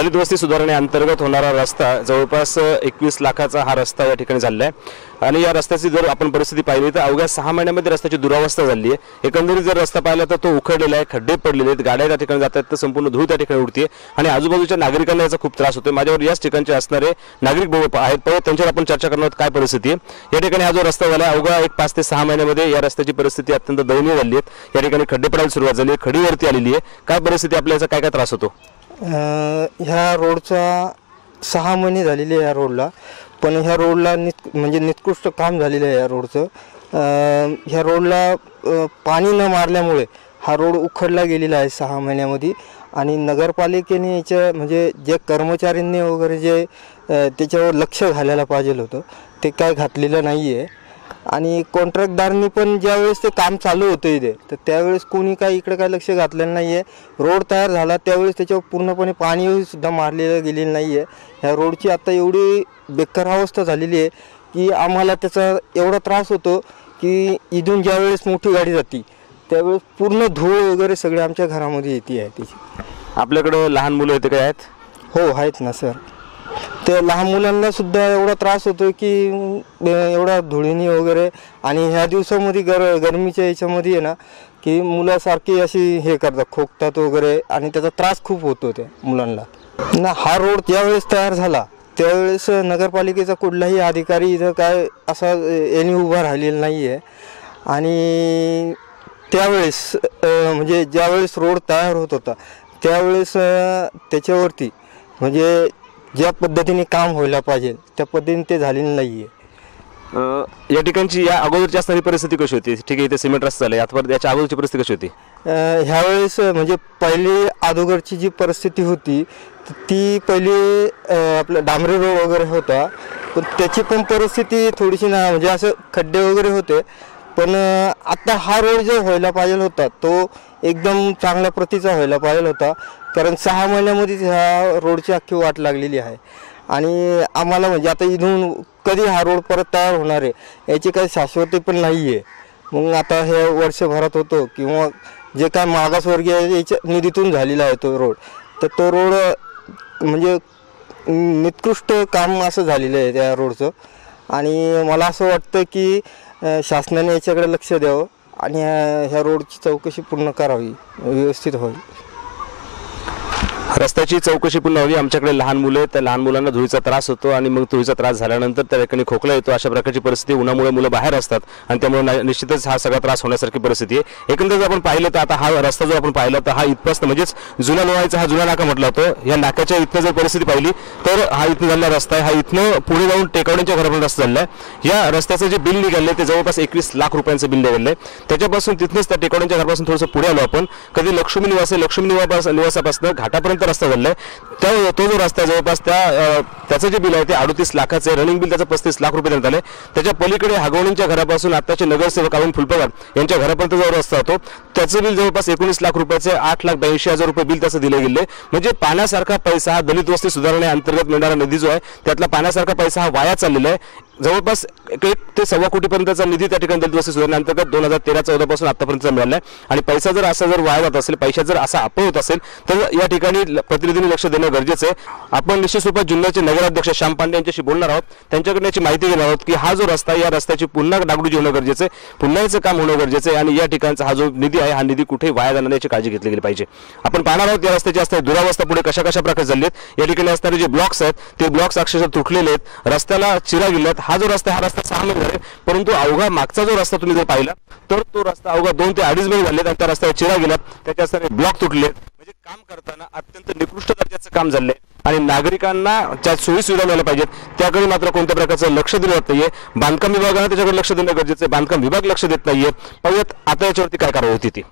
दलित वस्ती सुधारणेअंतर्गत होणारा रस्ता जवळपास 21 लाखाचा हा रस्ता या ठिकाणी झालेला आहे आणि या रस्त्याची जर आपण परिस्थिती पाहिली तर अवघ्या 6 महिन्यामध्ये रस्त्याची दुरावस्था झाली आहे। एकंदरीत जर रस्ता पाहिला तर तो उखडलेला आहे, खड्डे पडलेले आहेत, गाड्या त्या ठिकाणी जातात तर संपूर्ण धूळ त्या ठिकाणी उडते आणि आजूबाजूच्या नागरिकांना याचा खूप त्रास होतो। माझ्यावर याच ठिकाणचे असणारे नागरिक आहेत, परत त्यांच्यावर आपण चर्चा करणार आहोत काय परिस्थिती आहे या ठिकाणी। हा जो रस्ता झाला अवघ्या 5 ते 6 महिन्यामध्ये या रस्त्याची परिस्थिती अत्यंत दयनीय झाली आहे। या ठिकाणी खड्डे पडायला सुरुवात झाली आहे, खडीवरती आलेली आहे। काय परिस्थिती आपल्याला काय काय त्रास होतो? ह्या रोडचा 6 महिने झालेले आहे या रोडला, पण ह्या रोडला म्हणजे निकृष्ट काम झालेलं आहे या रोडचं। ह्या रोडला पाणी न मारल्यामुळे हा रोड उखडला गेलेला आहे 6 महिन्यामध्ये आणि नगरपालिकेने याच्या म्हणजे जे कर्मचाऱ्यांनी वगैरे जे त्याच्यावर लक्ष घालायला पाहिजे होतं ते काय घातलेलं नाही आहे आणि कॉन्ट्रॅक्टदारांनी पण ज्यावेळेस ते काम चालू होतं इथे तर त्यावेळेस कोणी काय इकडे काय लक्ष घातलेलं नाही आहे। रोड तयार झाला त्यावेळेस त्याच्यावर पूर्णपणे पाणीसुद्धा मारलेलं गेलेलं नाही आहे। ह्या रोडची आता एवढी बेकार अवस्था झालेली आहे की आम्हाला त्याचा एवढा त्रास होतो की इथून ज्यावेळेस मोठी गाडी जाते त्यावेळेस पूर्ण धूळ वगैरे सगळे आमच्या घरामध्ये येते आहे त्याची। आपल्याकडं लहान मुलं येते काय आहेत? हो आहेत ना सर, ते लहान मुलांना सुद्धा एवढा त्रास होतो की एवढा धुळीनी वगैरे आणि ह्या दिवसामध्ये गरमीच्या याच्यामध्ये आहे ना की मुलासारखी अशी हे करतात, खोकतात वगैरे आणि त्याचा त्रास खूप होतो त्या मुलांना ना। हा रोड ज्यावेळेस तयार झाला त्यावेळेस नगरपालिकेचा कुठलाही अधिकारी इथं काय असा येणे उभा राहिलेला नाही आहे आणि त्यावेळेस म्हणजे ज्यावेळेस रोड तयार होत होता त्यावेळेस त्याच्यावरती म्हणजे ज्या पद्धतीने काम व्हायला पाहिजे त्या पद्धतीने ते झालेलं नाही आहे। या ठिकाणची या अगोदरची असणारी परिस्थिती कशी होती? ठीक आहे, इथे सिमेंट रस्ता झाला, अथवा याच्या अगोदरची परिस्थिती कशी होती? ह्यावेळेस म्हणजे पहिली अगोदरची जी परिस्थिती होती ती पहिली आपलं डांबरी रोड वगैरे होता, पण त्याची पण परिस्थिती थोडीशी ना म्हणजे असं खड्डे वगैरे होते, पण आता हा रोड जो व्हायला पाहिजे होता तो एकदम चांगल्या प्रतीचा व्हायला पाहिजे होता, कारण 6 महिन्यामध्ये ह्या रोडची अख्खी वाट लागलेली आहे आणि आम्हाला म्हणजे आता इथून कधी हा रोड परत तयार होणार आहे याची काही शाश्वती पण नाही आहे। मग आता हे वर्षभरात होतो किंवा जे काय मागासवर्गीय याच्या निधीतून झालेला आहे तो रोड, तर तो रोड म्हणजे निकृष्ट काम असं झालेलं आहे त्या रोडचं आणि मला असं वाटतं की शासनाने याच्याकडे लक्ष द्यावं आणि ह्या रोडची चौकशी पूर्ण करावी, व्यवस्थित व्हावी। रस्त्याची चौकशी पूर्ण व्हावी। आमच्याकडे लहान मुलं आहेत, त्या लहान मुलांना धुळीचा त्रास होतो आणि मग धुळीचा त्रास झाल्यानंतर त्या ठिकाणी खोकला येतो। अशा प्रकारची परिस्थिती, उन्हामुळे मुलं बाहेर असतात आणि त्यामुळे निश्चितच हा सगळा त्रास होण्यासारखी परिस्थिती आहे। एकंदरीत आपण पाहिलं तर आता हा रस्ता जो आपण पाहिला तर हा इथपासून म्हणजेच जुना लोहायचा हा जुना नाका म्हटला जातो, या नाक्याच्या इथनं जर परिस्थिती पाहिली तर हा इथनं झालेला रस्ता आहे। हा इथनं पुढे जाऊन टेकवड्यांच्या घरापर्यंत रस्ता झालेला आहे। या रस्त्याचं जे बिल निघालं ते जवळपास 21 लाख रुपयांचं बिल निघालं आहे। त्याच्यापासून तिथनंच त्या टेकवड्यांच्या घरापासून थोडंसं पुढे आलो आपण, कधी लक्ष्मी निवास आहे, लक्ष्मी निवासापासून घाटापर्यंत रस्ता झालेला आहे। तो जो रस्ता जवळपास त्याचं जे बिल आहे ते 38 लाखाचं आहे, रनिंग बिल त्याचं 35 लाख रुपये देण्यात आले। त्याच्या पलीकडे हागवणींच्या घरापासून आताचे नगरसेवक अरुण फुलपगार यांच्या घरापर्यंत जो रस्ता होतो त्याचं बिल जवळपास 19 लाख रुपयाचे 8,82,000 रुपये बिल त्याचं दिले गेले। म्हणजे पाण्यासारखा पैसा हा दलित वस्ती सुधारणेअंतर्गत मिळणारा निधी जो आहे त्यातला पाण्यासारखा पैसा हा वाया चाललेला आहे। जवळपास 1 ते सव्वा कोटीपर्यंतचा निधी त्या ठिकाणी दलित वस्ती सुधारणेअंतर्गत 2013-14 पासून आतापर्यंत मिळाला आहे आणि पैसा जर असा जर वाया जात असेल, पैशात जर असा अपव्यय होत असेल तर या ठिकाणी प्रतिनिधींनी लक्ष देणं गरजेचं आहे। आपण निश्चित स्वरूपात जुन्नरचे नगराध्यक्ष श्याम पांडे यांच्याशी बोलणार आहोत, त्यांच्याकडून याची माहिती घेणार आहोत की हा जो रस्ता या रस्त्याची पुन्हा डागडुजी होणं गरजेचं आहे, पुन्हा याचं काम होणं गरजेचं आहे आणि या ठिकाणचा हा जो निधी आहे हा निधी कुठे वाया जाणार याची काळजी घेतली गेली पाहिजे। आपण पाहणार आहोत या रस्त्याची असणारी दुरावस्था पुढे कशा कशा प्रकारे झाली आहे। या ठिकाणी असणारे जे ब्लॉक्स आहेत ते ब्लॉक्स अक्षरशः तुटलेले आहेत, रस्त्याला चिरा गेल्यात। हा जो रस्ता हा रस्ता 6 महिने झाले, परंतु अवघा मागचा जो रस्ता तुम्ही जर पाहिला तर तो रस्ता अवघा 2 ते 2.5 महिने झाले आणि त्या रस्त्यावर चिरा गेल्यात, त्याच्या असणारे ब्लॉक तुटले। म्हणजे काम करताना अत्यंत निकृष्ट दर्जाचं काम झालंय आणि नागरिकांना ज्या सोयी सुविधा मिळाल्या पाहिजेत त्याकडे मात्र कोणत्या प्रकारचं लक्ष दिलं जात नाहीये। बांधकाम विभागाने त्याच्याकडे लक्ष देणं गरजेचं आहे, बांधकाम विभाग लक्ष देत नाहीये। पाहूयात आता याच्यावरती काय कारवाई होती ती।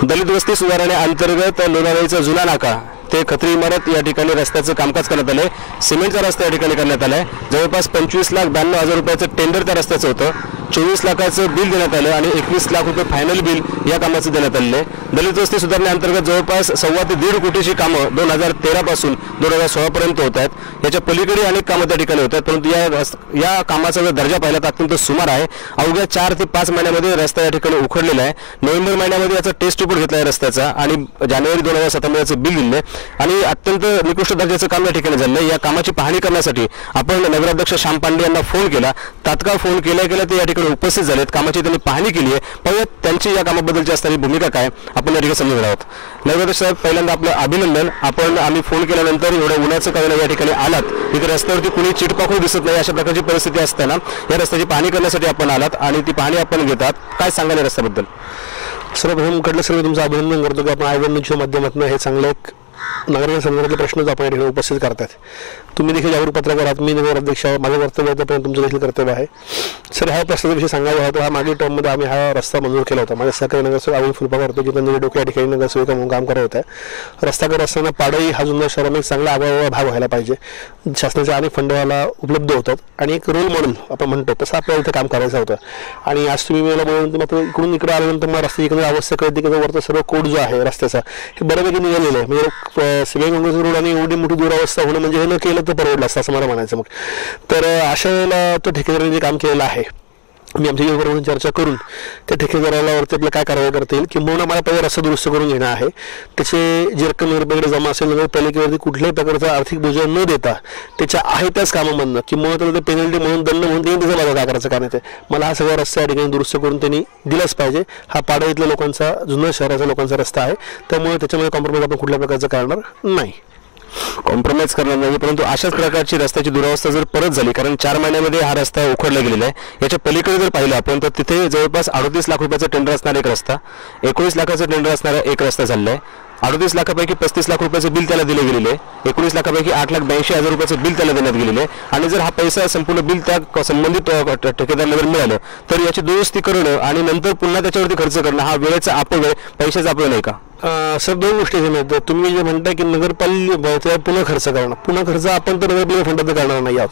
दलित वस्ती सुधारणेअंतर्गत लोणावळीचा जुना नाका ते खत्री इमारत या ठिकाणी रस्त्याचं कामकाज करण्यात आलंय। सिमेंटचा रस्ता या ठिकाणी करण्यात आलाय। जवळपास 25,92,000 रुपयाचं टेंडर त्या रस्त्याचं होतं। 24 लाखाचं बिल देण्यात आलं आणि 21 लाख रुपये फायनल बिल या कामाचं देण्यात आलेलं आहे। दलित वस्ती सुधारणेअंतर्गत जवळपास 1.25 ते 1.5 कोटीची कामं 2013 पासून 2016 पर्यंत होत आहेत। याच्या पलीकडे अनेक कामं त्या ठिकाणी होत आहेत, परंतु या कामाचा जर दर्जा पाहिला तर अत्यंत सुमार आहे। अवघ्या 4 ते 5 महिन्यामध्ये रस्ता या ठिकाणी उखडलेला आहे। नोव्हेंबर महिन्यामध्ये याचा टेस्ट रिपोर्ट घेतला आहे रस्त्याचा आणि जानेवारी 2017 बिल दिले आणि अत्यंत निकृष्ट दर्जाचं काम या ठिकाणी झालं आहे। या कामाची पाहणी करण्यासाठी आपण नगराध्यक्ष श्याम पांडे यांना फोन केला। तात्काळ फोन केल्या ते या ठिकाणी उपस्थित झालेत, कामाची त्यांनी पाहणी केली आहे। पाहूया त्यांची या कामाबद्दलची असणारी भूमिका काय आपण या ठिकाणी समजून आहोत। नगराध्यक्ष साहेब, पहिल्यांदा आपलं अभिनंदन। आपण आम्ही फोन केल्यानंतर एवढं उन्हाचं कारण या ठिकाणी आलात, इथे रस्त्यावरती कुणी चिटपाखरू दिसत नाही अशा प्रकारची परिस्थिती असताना या रस्त्याची पाहणी करण्यासाठी आपण आलात आणि ती पाहणी आपण घेतात। काय सांगाल या रस्त्याबद्दल? सर्वप्रथम कडलं सर्व तुमचं अभिनंदन करतो की आपण आय वन न्यूजच्या माध्यमातून हे चांगलं एक नागरिक संदर्भातले प्रश्न आपण या ठिकाणी उपस्थित करतात। तुम्ही देखील जागरूक पत्रकार आहात, मी नगराध्यक्ष माझं कर्तव्य आहे पण तुमचं देखील कर्तव्य आहे। सर, ह्या प्रश्नाचा विषय सांगायचा होता। हा मागील टर्ममध्ये आम्ही हा रस्ता मंजूर केला होता। माझ्या सहकारी नगरसेवक अरुण फुलपाकर होतो, जिथे डोके या ठिकाणी नगरसेविका म्हणून काम करत होत्या। रस्ता करत असताना पाडळी हा जुन्नर शहरामध्ये एक चांगला आगळा भाग व्हायला पाहिजे। शासनाचे अनेक फंड व्हायला उपलब्ध होतात आणि एक रोल मॉडेल आपण म्हणतो तसं आपल्याला इथे काम करायचं होतं। आणि आज तुम्ही मला बोलून मात्र इकडून इकडे आल्यानंतर मला रस्त्याची एकंदर अवस्था कळते की वरचा सर्व कोड जो आहे रस्त्याचा हे बऱ्यापैकी निघालेलं आहे। म्हणजे सिव्हिल काँग्रेस रोड आणि एवढी मोठी दुरावस्था होणं म्हणजे हे न केलं तर परवडलं असतं असं मला म्हणायचं। मग तर अशा वेळेला तो ठेकेदाराने जे काम केलेलं आहे, मी आमच्या बरोबर चर्चा करून त्या ठेकेदाराला वरती आपल्याला काय कारवाई करता येईल किंवा मला पहिला रस्ता दुरुस्त करून घेणं आहे। त्याचे जे रक्कम नगरपालिकेकडे जमा असेल नगरपालिकेवरती कुठल्याही प्रकारचा आर्थिक बोजा न देता त्याच्या आहे त्याच कामामधनं किंवा त्याला ते पेनल्टी म्हणून दंड म्हणून त्यांनी त्याचं माझं काय करायचं काम येते। मला हा सगळा रस्ता या ठिकाणी दुरुस्त करून त्यांनी दिलाच पाहिजे। हा पाडा इथल्या लोकांचा, जुन्नर शहराच्या लोकांचा रस्ता आहे, त्यामुळे त्याच्यामध्ये कॉम्प्रोमाइज आपण कुठल्या प्रकारचं करणार नाही, कॉम्प्रोमाइज करणार नाही। परंतु अशाच प्रकारची रस्त्याची दुरावस्था जर परत झाली, कारण 4 महिन्यामध्ये हा रस्ता उखडला गेलेला आहे, याच्या पलीकडे जर पाहिलं आपण तर तिथे जवळपास 38 लाख रुपयाचा टेंडर असणारा एक रस्ता, 19 लाखाचा टेंडर असणारा एक रस्ता झालेला आहे। 38 लाखापैकी 35 लाख रुपयाचं बिल त्याला दिले गेलेले आहे, 19 लाखापैकी 8,82,000 रुपयाचं बिल त्याला देण्यात गेलेलं आहे आणि जर हा पैसा संपूर्ण बिल त्या संबंधित ठेकेदाराला जर मिळालं तर याची दुरुस्ती करणं आणि नंतर पुन्हा त्याच्यावरती खर्च करणं हा वेळेचा अपव्यय, पैशाचा अपव्यय नाही का? सर, दोन गोष्टी मिळतात। तुम्ही जे म्हणताय की नगरपालिका पुन्हा खर्च करणं, पुन्हा खर्च आपण तर नगरपालिका फंडात करणार नाही आहोत।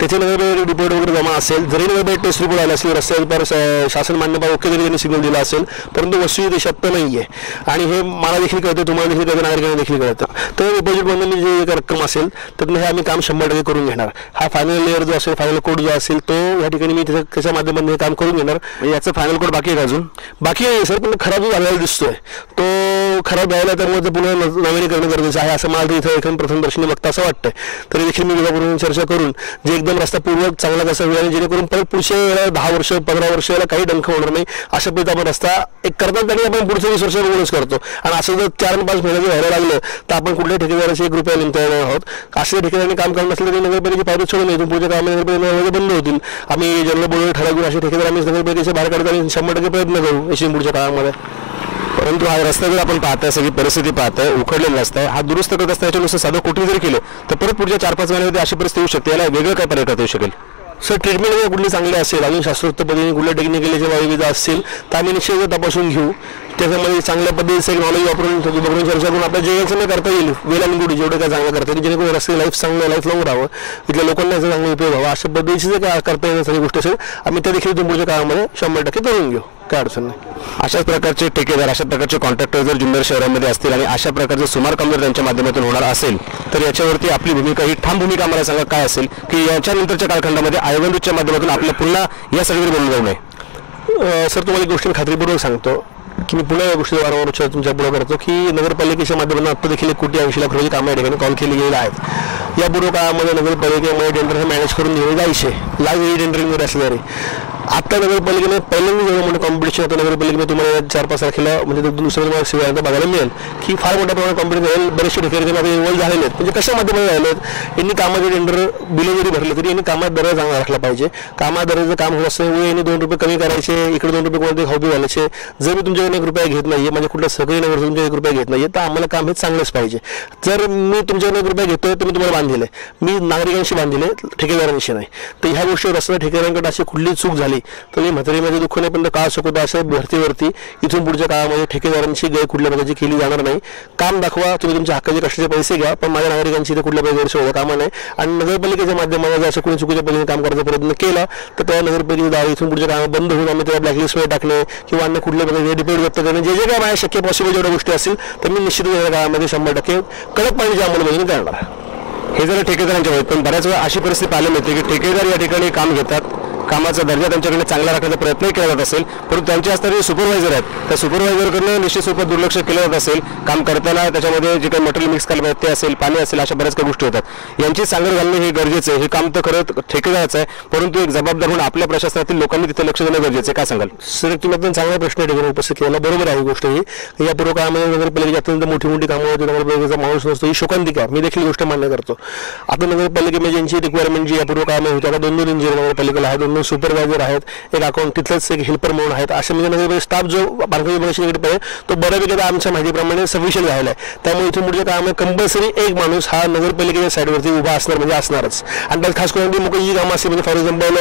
त्याचे नगरपालिका रिपोर्ट वगैरे जमा असेल, जरी नगरपालिका टेस्ट रिपोर्ट आला असेल, रस्त्यावर शासन मान्यता ओके जरी त्यांनी सिग्नल दिला असेल, परंतु वस्तू देशात तर नाही आहे आणि हे मला देखील कळतं, तुम्हाला देखील कळतं, नागरिकांना देखील कळतं। तर डिपॉझिटमधून जी एक रक्कम असेल त्यातनं हे आम्ही काम 100% करून घेणार। हा फायनल लेअर जो असेल, फायनल कोड जो असेल तो या ठिकाणी मी त्याच्या माध्यमातून हे काम करून घेणार। याचं फायनल कोड बाकी आहे का अजून? बाकी आहे सर, पण खराब जो झालेला दिसतोय तो खराब झाला, त्यामुळे ते पुन्हा नवीन करणं गरजेचं आहे असं मला इथं एकदम प्रथमदर्शनी बघता असं वाटतंय। तरी देखील मी विभागाबरोबर चर्चा करून जे एकदम रस्ता पूर्ण चांगला कसा होईल आणि जेणेकरून परत पुढच्या वेळेला 10 वर्ष 15 वर्ष याला काही डंख होणार नाही अशा पद्धतीने आपण रस्ता एक करतात आणि आपण पुढच्या 20 वर्ष बोनस करतो। आणि असं जर 4 आणि 5 महिन्याचं व्हायला लागलं तर आपण कुठल्याही ठेकेदाराचे 1 रुपया लिंक येणार आहोत। असे ठेकेदारांनी काम करत नसलं तरी नगरपालिकेची पावती सोडून येतो, पुढच्या कामामध्ये नगरपालिका बंद होतील। आम्ही जनरल बोर्ड ठरवून असे ठेकेदार आम्ही नगरपालिकेच्या बाहेर काढतो आणि 100% प्रयत्न करू अशी पुढच्या काळामध्ये। परंतु हा रस्ता जर आपण पाहताय, सगळी परिस्थिती पाहताय, उखडलेला रस्ता आहे, हा दुरुस्त करत असताना याच्यानुसार साधं कोटी जरी केलं तर परत पुढच्या 4-5 महिन्यामध्ये अशी परिस्थिती होऊ शकते। याला वेगळं काय पर्याय करता येऊ शकेल? सर, ट्रीटमेंट कुठली चांगली असेल, अजून शास्त्रोक्त पद्धतीने कुठल्या टेक्निकलच्या बाबी असतील तर आम्ही निश्चित तपासून घेऊ। त्याच्यामध्ये चांगल्या पद्धतीचं एक नॉलेज वापरून चर्चा करून आपल्या जे चांगलं करता येईल वेल आणि गुढी जेवढं काय चांगलं करता येईल, जेणेकरून रस्ते लाईफ चांगलं लाईफ लावून राहावं, इथल्या लोकांना याचा चांगला उपयोग व्हावा अशा पद्धतीची जर काय करता येईल सगळी गोष्ट असेल आम्ही त्या देखील पुढच्या काळामध्ये 100% करून घेऊ, काय अडचण नाही। अशाच प्रकारचे ठेकेदार, अशा प्रकारचे कॉन्ट्रॅक्टर जर जुन्नर शहरामध्ये असतील आणि अशा प्रकारचे सुमार काम जर त्यांच्या माध्यमातून होणार असेल तर याच्यावरती आपली भूमिका, ही ठाम भूमिका आम्हाला सांगा काय असेल की याच्यानंतरच्या कालखंडामध्ये आयवनच्या माध्यमातून आपल्याला पुन्हा या सगळीकडे बोलून जाऊ नये? सर, तुम्हाला एक गोष्ट मी खात्रीपूर्वक सांगतो की मी पुन्हा या गोष्टी वारंवार तुमच्या पुढे करतो की नगरपालिकेच्या माध्यमातून आता देखील 1,80,00,000 रुपये कामं या ठिकाणी कॉल केली गेलेली आहेत। या पूर्व काळामध्ये नगरपालिकेमध्ये टेंडर हे मॅनेज करून घेणे जायचे, लाईव्ह टेंडरिंगमध्ये असले तरी आता नगरपालिकेने पहिल्यांदा जेवढं मोठं कॉम्पिटिशन होतं नगरपालिकेमध्ये तुम्हाला 4-5 तारखेला म्हणजे दुसऱ्या तुम्हाला शिवाय बघायला मिळेल की फार मोठ्या प्रमाणात कॉम्पिटिशन होईल। बरेचसे ठिकाणी इन्व्हॉल्व झालेले आहेत, म्हणजे कशा माध्यमात झाले आहेत, यांनी कामाचे टेंडर बिलं जरी भरले तरी यांनी कामात दर चांगला राखला पाहिजे। कामात दराचं काम होत असल्यामुळे यांनी 2 रुपये कमी करायचे, इकडे 2 रुपये कोणते हॉबी घालायचे। जर मी तुमच्याकडे 1 रुपया घेत नाहीये, म्हणजे कुठल्या सगळी नगर तुमच्या 1 रुपया घेत नाहीये तर आम्हाला काम हे चांगलंच पाहिजे। जर मी तुमच्याकडे 1 रुपया घेतोय तर मी तुम्हाला बांधिले, मी नागरिकांशी बांधिले, ठेकेदारांशी नाही। तर ह्या गोष्टीवर असताना ठेकेदारांकडे अशी कुठली चूक झाली झाली तर ही म्हातारीमध्ये दुःख नाही, पण काळ शकतो अशा भरतीवरती इथून पुढच्या काळामध्ये ठेकेदारांची गैर कुठल्या प्रकारची केली जाणार नाही. काम दाखवा, तुम्ही तुमच्या हक्काचे कष्टाचे पैसे घ्या, पण माझ्या नागरिकांची इथे कुठल्या प्रकारे गैरसोय होता कामा नये. आणि नगरपालिकेच्या माध्यमाने जर असं कोणी चुकीच्या पद्धतीने काम करायचा प्रयत्न केला तर त्या नगरपालिकेचे दार इथून पुढच्या कामं बंद होऊन आम्ही त्याला ब्लॅकलिस्टमध्ये टाकणे किंवा अन्य कुठल्या प्रकारे डिपेंड व्यक्त करणे, जे जे काय माझ्या शक्य पॉसिबल जेवढ्या गोष्टी असतील तर मी निश्चितच या काळामध्ये 100% कडक पाण्याची अंमलबजावणी करणार. हे जर ठेकेदारांच्या आहेत, पण बऱ्याच वेळा अशी परिस्थिती पाहायला मिळते की ठेकेदार या ठिकाणी काम घेतात, कामाचा दर्जा त्यांच्याकडे चांगला राखण्याचा प्रयत्नही केला जात असेल, परंतु त्यांचे असणारे सुपरवायझर आहेत त्या सुपरवायझरकडनं निश्चित स्वरूपात दुर्लक्ष केलं जात असेल. काम करताना त्याच्यामध्ये जे काही मटेरियल मिक्स करायला पाहिजे ते असेल, पाणी असेल, अशा बऱ्याच काही गोष्टी होतात. यांची सांगड घालणे हे गरजेचं आहे. हे काम तर खरं ठेकेदाराचं आहे, परंतु एक जबाबदार म्हणून आपल्या प्रशासनातील लोकांनी तिथे लक्ष देणं गरजेचं आहे. काय सांगाल सर? तुम्ही आता चांगला प्रश्न ठिकाणी उपस्थित केला, बरोबर आहे गोष्ट ही. या पूर्व काळामध्ये नगरपालिकेची अत्यंत मोठी मोठी कामं होती, नगरपालिकेचा माणूस नसतो, ही शोकांतिका, मी देखील गोष्ट मान्य करतो. आता नगरपालिकेमध्ये ज्यांची रिक्वायरमेंट जी या पूर्व काळामध्ये होती, आता 2 इंजिनियर नगरपालिकेला आहेत, 2 सुपरवायझर आहेत, एक अकाउंट तिथलंच एक हेल्पर म्हणून आहेत. अशा म्हणजे नगरपालिका स्टाफ जो बांधकाम विभागाशी पाहिजे तो बऱ्यापैकी आमच्या माहितीप्रमाणे सफिशियंट झालेला आहे. त्यामुळे इथून पुढच्या काळामध्ये कंपल्सरी एक माणूस हा नगरपालिकेच्या साईडवरती उभा असणार म्हणजे असणारच. आणि त्यात खास करून मोठी जी कामं असतील, म्हणजे फॉर एक्झाम्पल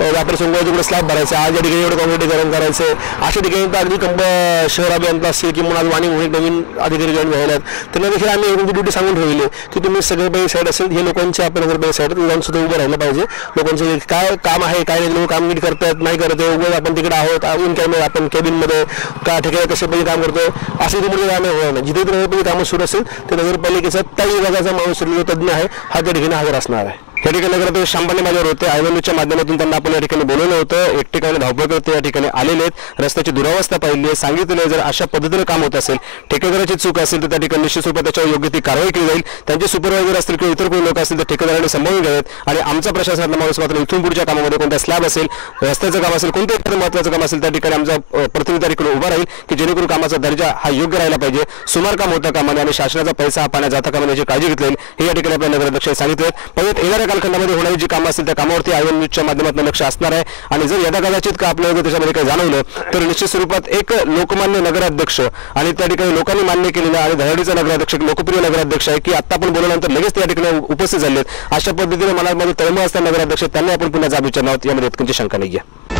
व्यापार संघाकडे स्लॅब भरायचा, आज या ठिकाणी एवढं कॉन्क्रिटीकरण करायचं, अशा ठिकाणी तर अगदी शहर अभियंता असतील किंवा आज वाणी नवीन अधिकारी जॉईन झालेले आहेत, त्यांना देखील आम्ही एवढी ड्युटी सांगून ठेवली की तुम्ही सगळे साईड असेल हे लोकांचे आपण नगरपालिका साईड जाऊन सुद्धा उभं राहिलं पाहिजे. लोकांचं काय काम आहे काय नाही, लोक काम नीट करतात नाही करत, उगाच आपण तिकडे आहोत अजून काय आपण केबिनमध्ये का ठिकाणी कशा पद्धती काम करतोय असे तुम्ही कामं होणार नाही. जिथे नगरपालिका कामं सुरू असेल ते नगरपालिकेचा त्या विभागाचा माणूस तज्ञ आहे हा त्या ठिकाणी हजर असणार आहे. या ठिकाणी नगराध्यक्ष शांपाने माझ्यावर होते. आयवनच्या माध्यमातून त्यांना आपण या ठिकाणी बोलवलं होतं. एक ठिकाणी धावपळ करते या ठिकाणी आलेले आहेत, रस्त्याची दुरावस्था पाहिली आहे, सांगितलं जर अशा पद्धतीने काम होत असेल, ठेकेदाराची चूक असेल तर त्या ठिकाणी निश्चित स्वरूपात त्याच्यावर योग्य ती कारवाई केली जाईल. त्यांचे सुपरवायझर असतील किंवा इतर कोणी लोक असतील तर ठेकेदारांनी सांभाळून घ्यावेत. आणि आमचा प्रशासनातला माणूस मात्र इथून पुढच्या कामामध्ये कोणता स्लॅब असेल, रस्त्याचं काम असेल, कोणतं एखादं महत्त्वाचं काम असेल त्या ठिकाणी आमचा प्रतिनिधी तिकडे उभा राहील की जेणेकरून कामाचा दर्जा हा योग्य राहिला पाहिजे, सुमार काम होता कामा नये आणि शासनाचा पैसा हा पाण्यात जाता कामा याची काळजी घेतली हे या ठिकाणी आपल्या नगराध्यक्षांनी सांगितलं. पण येणाऱ्या कालखंडामध्ये होणारी जी कामं असतील त्या कामावरती आयवन न्यूजच्या माध्यमातून लक्ष असणार आहे. आणि जर यदा कदाचित का आपल्याला त्याच्यामध्ये काही जाणवलं तर निश्चित स्वरूपात एक लोकमान्य नगराध्यक्ष आणि त्या ठिकाणी लोकांनी मान्य केलेला आणि धडाडीचा नगराध्यक्ष लोकप्रिय नगराध्यक्ष आहे की आता आपण बोलल्यानंतर लगेच त्या ठिकाणी उपस्थित झालेत. अशा पद्धतीने मला माझे तळमळ असतात नगराध्यक्ष त्यांनी आपण पुन्हा जाब विचारणार आहोत, यामध्ये इतकीची शंका नाही आहे.